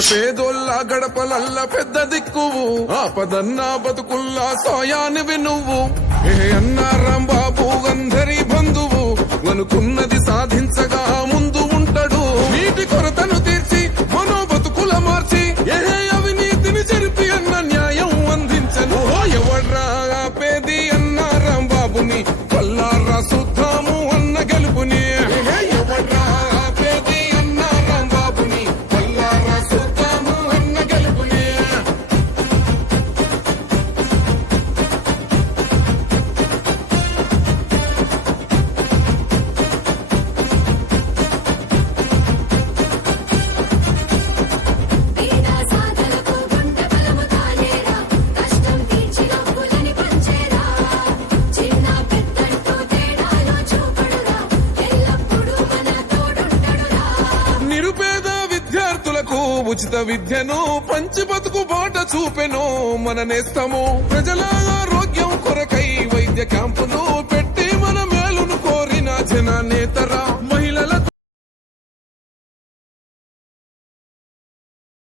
పేదోళ్ళ గడపలల్ల పెద్ద దిక్కువు ఆపదన్నా బతుకుల్లా సాయానివి నువ్వు అన్నా రాంబాబు అందరి బంధువు అనుకున్నది సాధించగా ముందు ఉంటాడు నీటి కొరతను తీర్చి మనో బతుకుల మార్చి అవినీతిని జరిపి అన్న న్యాయం అందించను ఎవడ్రా ఆపేది అన్నా రాంబాబుని కల్లారా సుద్దాము అన్న గెలుపుని ఎవడ్రా ఆపేది అన్నా రాంబాబుని కల్లారా సుద్దాము అన్న గెలుపుని పేద సాధలకు గుండె బలము తానేరా కష్టం తీర్చి నవ్వులని పంచేరా చిన్న పెద్దంటూ తేడాలు చూపడురా ఎల్లప్పుడూ మన తోడుంటడురా నిరుపేద విద్యార్థులకు ఉచిత విద్యను పంచి బతుకు బాట చూపెను మన నేస్తము ప్రజల ఆరోగ్యం కొరకై వైద్య క్యాంపును పెట్టి మన మేలును కోరిన జన నేత